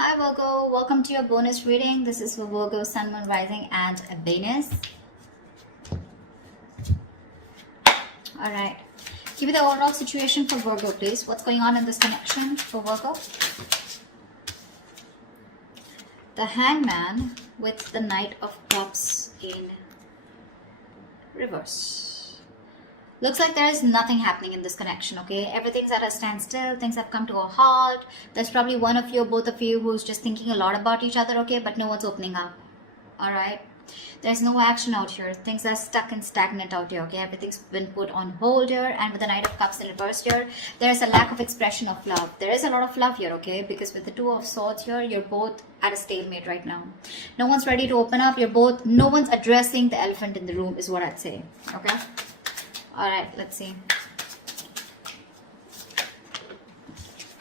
Hi Virgo, welcome to your bonus reading. This is for Virgo, Sun, Moon, Rising and Venus. Alright, give me the overall situation for Virgo please. What's going on in this connection for Virgo? The Hangman with the Knight of Cups in reverse. Looks like there is nothing happening in this connection, okay? Everything's at a standstill. Things have come to a halt. There's probably one of you or both of you who's just thinking a lot about each other, okay? But no one's opening up, all right? There's no action out here. Things are stuck and stagnant out here, okay? Everything's been put on hold here. And with the Knight of Cups in reverse here, there's a lack of expression of love. There is a lot of love here, okay? Because with the Two of Swords here, you're both at a stalemate right now. No one's ready to open up. No one's addressing the elephant in the room is what I'd say, okay? Alright, let's see.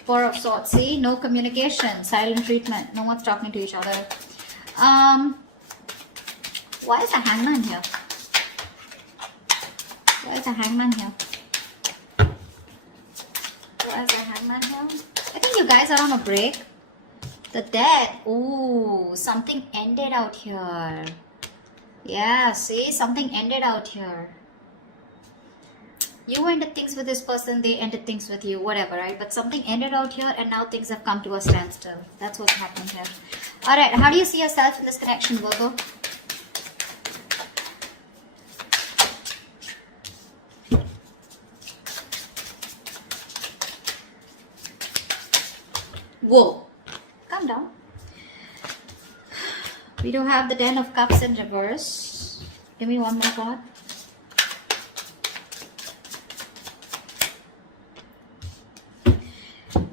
Four of Swords. See, no communication, silent treatment. No one's talking to each other. Why is the Hangman here? Why is the Hangman here? Why is the Hangman here? I think you guys are on a break. The Death. Ooh, something ended out here. Yeah, see, something ended out here. You ended things with this person, they ended things with you, whatever, right? But something ended out here and now things have come to a standstill. That's what's happening here. Alright, how do you see yourself in this connection, Virgo? Whoa. Calm down. We do have the Ten of Cups in reverse. Give me one more card.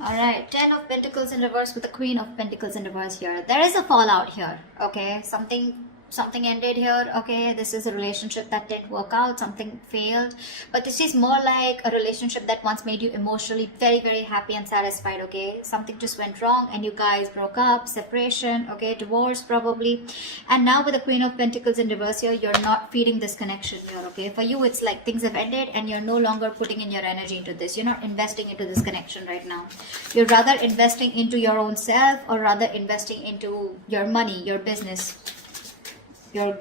Alright, Ten of Pentacles in reverse with the Queen of Pentacles in reverse here. There is a fallout here, okay? Something ended here, okay? This is a relationship that didn't work out, something failed. But this is more like a relationship that once made you emotionally very, very happy and satisfied, okay? Something just went wrong and you guys broke up, separation, okay? Divorce probably. And now with the Queen of Pentacles in reverse here, you're not feeding this connection here, okay? For you, it's like things have ended and you're no longer putting in your energy into this. You're not investing into this connection right now. You're rather investing into your own self or rather investing into your money, your business, your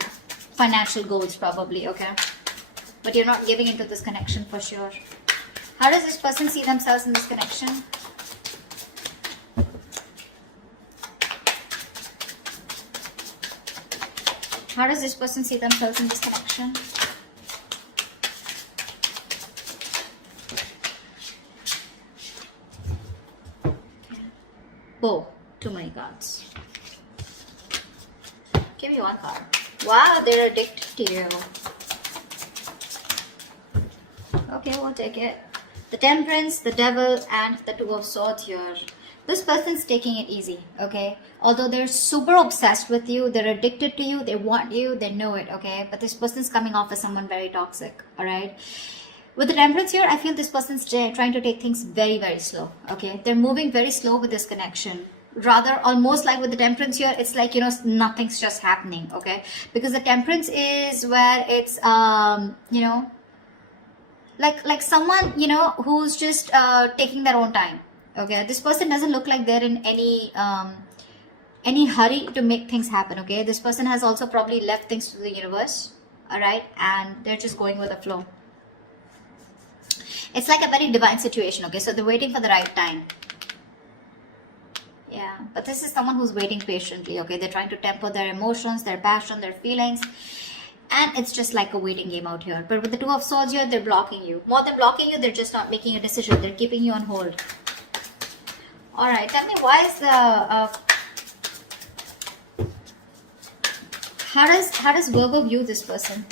financial goals probably, okay? But you're not giving into this connection for sure. How does this person see themselves in this connection? How does this person see themselves in this connection? Whoa, too many cards. Give me one card. Wow, they're addicted to you. Okay, we'll take it. The Temperance, the Devil, and the Two of Swords here. This person's taking it easy, okay? Although they're super obsessed with you, they're addicted to you, they want you, they know it, okay? But this person's coming off as someone very toxic, alright? With the Temperance here, I feel this person's trying to take things very, very slow, okay? They're moving very slow with this connection. Rather, almost like with the Temperance here, it's like, you know, nothing's just happening, okay? Because the Temperance is where it's, you know, like someone, you know, who's just taking their own time, okay? This person doesn't look like they're in any hurry to make things happen, okay? This person has also probably left things to the universe, all right? And they're just going with the flow. It's like a very divine situation, okay? So they're waiting for the right time. Yeah, but this is someone who's waiting patiently, okay? They're trying to temper their emotions, their passion, their feelings. And it's just like a waiting game out here. But with the Two of Swords here, they're blocking you. More than blocking you, they're just not making a decision. They're keeping you on hold. Alright, tell me why is the... How does Virgo view this person?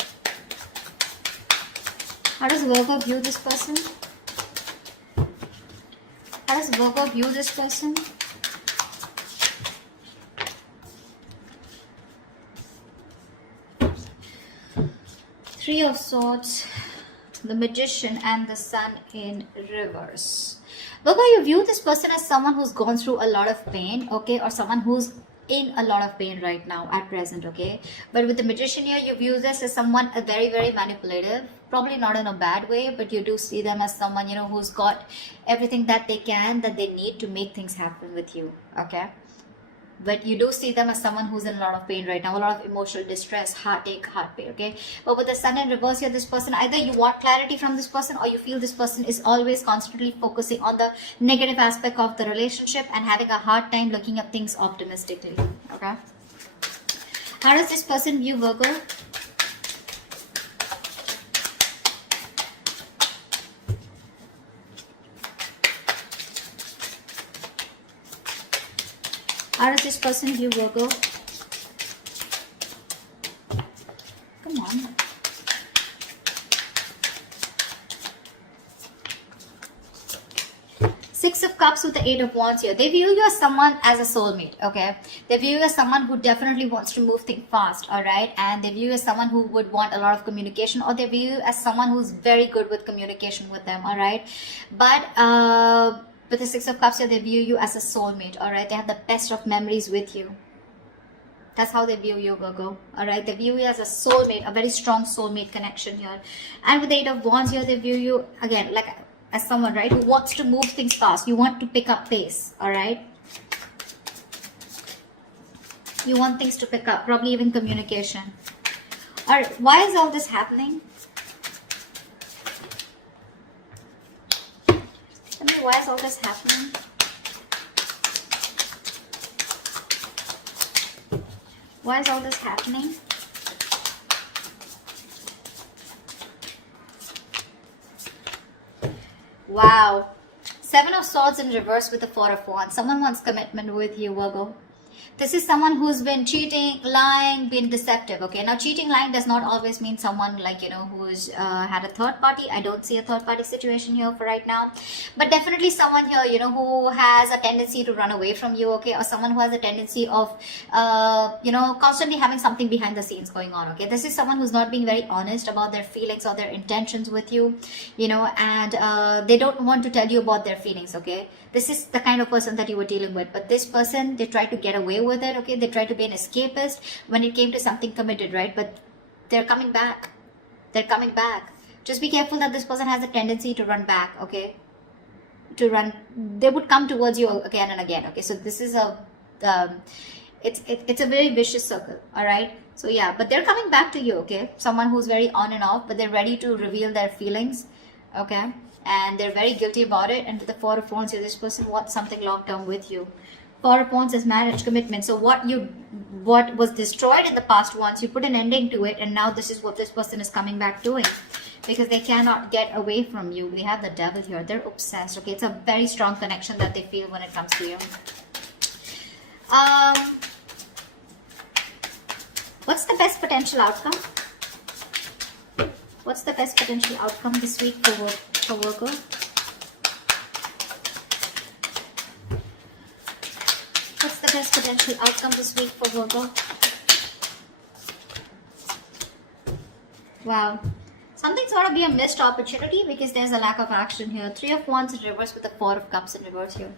How does Virgo view this person? How does Virgo view this person? Three of Swords, the Magician, and the Sun in reverse. Virgo, you view this person as someone who's gone through a lot of pain, okay? Or someone who's in a lot of pain right now at present, okay? But with the Magician here, you view this as someone very, very manipulative. Probably not in a bad way, but you do see them as someone, you know, who's got everything that they need to make things happen with you, okay? but you do see them as someone who's in a lot of pain right now, a lot of emotional distress, heartache, heart pain, okay? But with the Sun in reverse here, this person, either you want clarity from this person, or you feel this person is always constantly focusing on the negative aspect of the relationship and having a hard time looking at things optimistically, okay? How does this person view Virgo? How does this person view Virgo? Come on. Six of Cups with the Eight of Wands here. They view you as someone as a soulmate, okay? They view you as someone who definitely wants to move things fast, all right? And they view you as someone who would want a lot of communication, or they view you as someone who's very good with communication with them, all right? But with the Six of Cups here, they view you as a soulmate, all right? They have the best of memories with you. That's how they view you, Virgo, all right? They view you as a soulmate, a very strong soulmate connection here. And with the Eight of Wands here, they view you, again, like as someone, right, who wants to move things fast. You want to pick up pace, all right? You want things to pick up, probably even communication. All right, why is all this happening? Tell me, why is all this happening? Why is all this happening? Wow. Seven of Swords in reverse with the Four of Wands. Someone wants commitment with you, Virgo. This is someone who's been cheating, lying, been deceptive, okay? Now, cheating, lying does not always mean someone like, you know, who's had a third party. I don't see a third party situation here for right now. But definitely someone here, you know, who has a tendency to run away from you, okay? Or someone who has a tendency of, you know, constantly having something behind the scenes going on, okay? This is someone who's not being very honest about their feelings or their intentions with you, you know, and they don't want to tell you about their feelings, okay? This is the kind of person that you were dealing with. But this person, they try to get away with it, okay? They try to be an escapist when it came to something committed, right? But they're coming back. They're coming back. Just be careful that this person has a tendency to run back, okay? To run. They would come towards you again and again, okay? So this is a, it's a very vicious circle, all right? So yeah, but they're coming back to you, okay? Someone who's very on and off, but they're ready to reveal their feelings, okay? And they're very guilty about it. And with the Four of Wands here, this person wants something long-term with you. Four of Wands is marriage, commitment. So what was destroyed in the past once, you put an ending to it, and now this is what this person is coming back doing, because they cannot get away from you. We have the Devil here. They're obsessed, okay? It's a very strong connection that they feel when it comes to you. What's the best potential outcome? What's the best potential outcome this week for Virgo? What's the best potential outcome this week for Virgo? Wow. Something's got to be a missed opportunity because there's a lack of action here. Three of Wands in reverse with the Four of Cups in reverse here.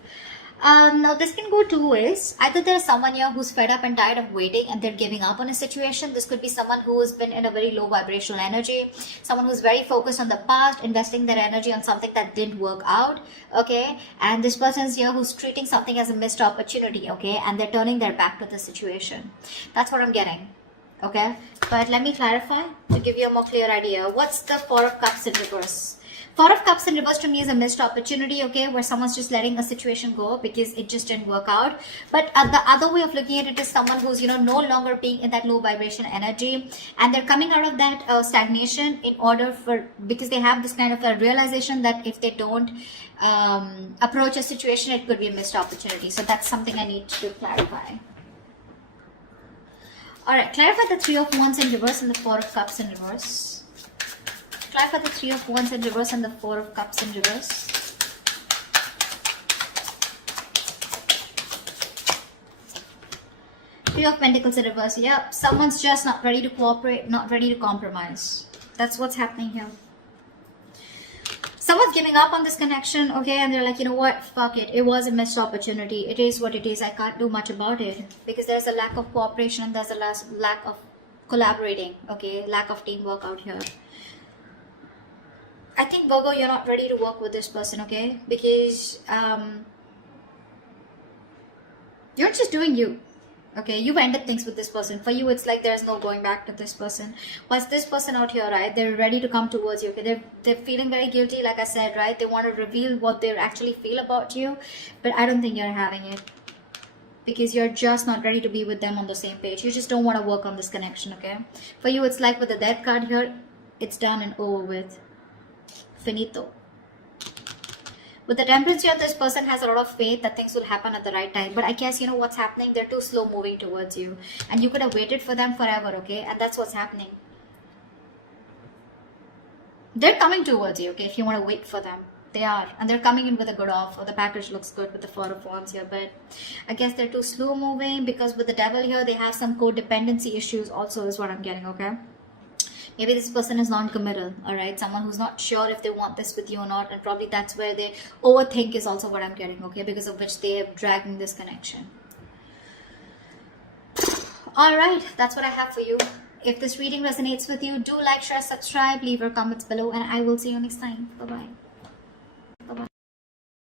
Now this can go two ways. Either there's someone here who's fed up and tired of waiting and they're giving up on a situation. This could be someone who's been in a very low vibrational energy, someone who's very focused on the past, investing their energy on something that didn't work out, okay? And this person's here who's treating something as a missed opportunity, okay? And they're turning their back to the situation. That's what I'm getting, okay? But let me clarify to give you a more clear idea. What's the Four of Cups in reverse? Four of Cups in reverse to me is a missed opportunity, okay, where someone's just letting a situation go because it just didn't work out. But the other way of looking at it is someone who's, you know, no longer being in that low vibration energy, and they're coming out of that stagnation in order for, because they have this kind of a realization that if they don't approach a situation, it could be a missed opportunity. So that's something I need to clarify. All right, clarify the Three of Wands in reverse and the Four of Cups in reverse. Clarify the Three of Wands in reverse and the Four of Cups in reverse. Three of Pentacles in reverse. Yep, someone's just not ready to cooperate, not ready to compromise. That's what's happening here. Someone's giving up on this connection, okay, and they're like, you know what, fuck it. It was a missed opportunity. It is what it is. I can't do much about it because there's a lack of cooperation and there's a lack of collaborating, okay, lack of teamwork out here. I think, Virgo, you're not ready to work with this person, okay? Because you're just doing you. Okay, you've ended things with this person. For you, it's like there's no going back to this person. What's this person out here, right? They're ready to come towards you. Okay, they're feeling very guilty, like I said, right? They want to reveal what they actually feel about you, but I don't think you're having it because you're just not ready to be with them on the same page. You just don't want to work on this connection. Okay, for you, it's like with the Death card here, it's done and over with. Finito. With the Temperance here, this person has a lot of faith that things will happen at the right time. But I guess you know what's happening? They're too slow moving towards you. And you could have waited for them forever, okay? And that's what's happening. They're coming towards you, okay? If you want to wait for them. They are. And they're coming in with a good offer. The package looks good with the Four of Wands here. But I guess they're too slow moving because with the Devil here, they have some codependency issues also is what I'm getting, okay? Maybe this person is non-committal, all right? Someone who's not sure if they want this with you or not, and probably that's where they overthink is also what I'm getting, okay? Because of which they are dragging this connection. All right, that's what I have for you. If this reading resonates with you, do like, share, subscribe, leave your comments below, and I will see you next time. Bye-bye.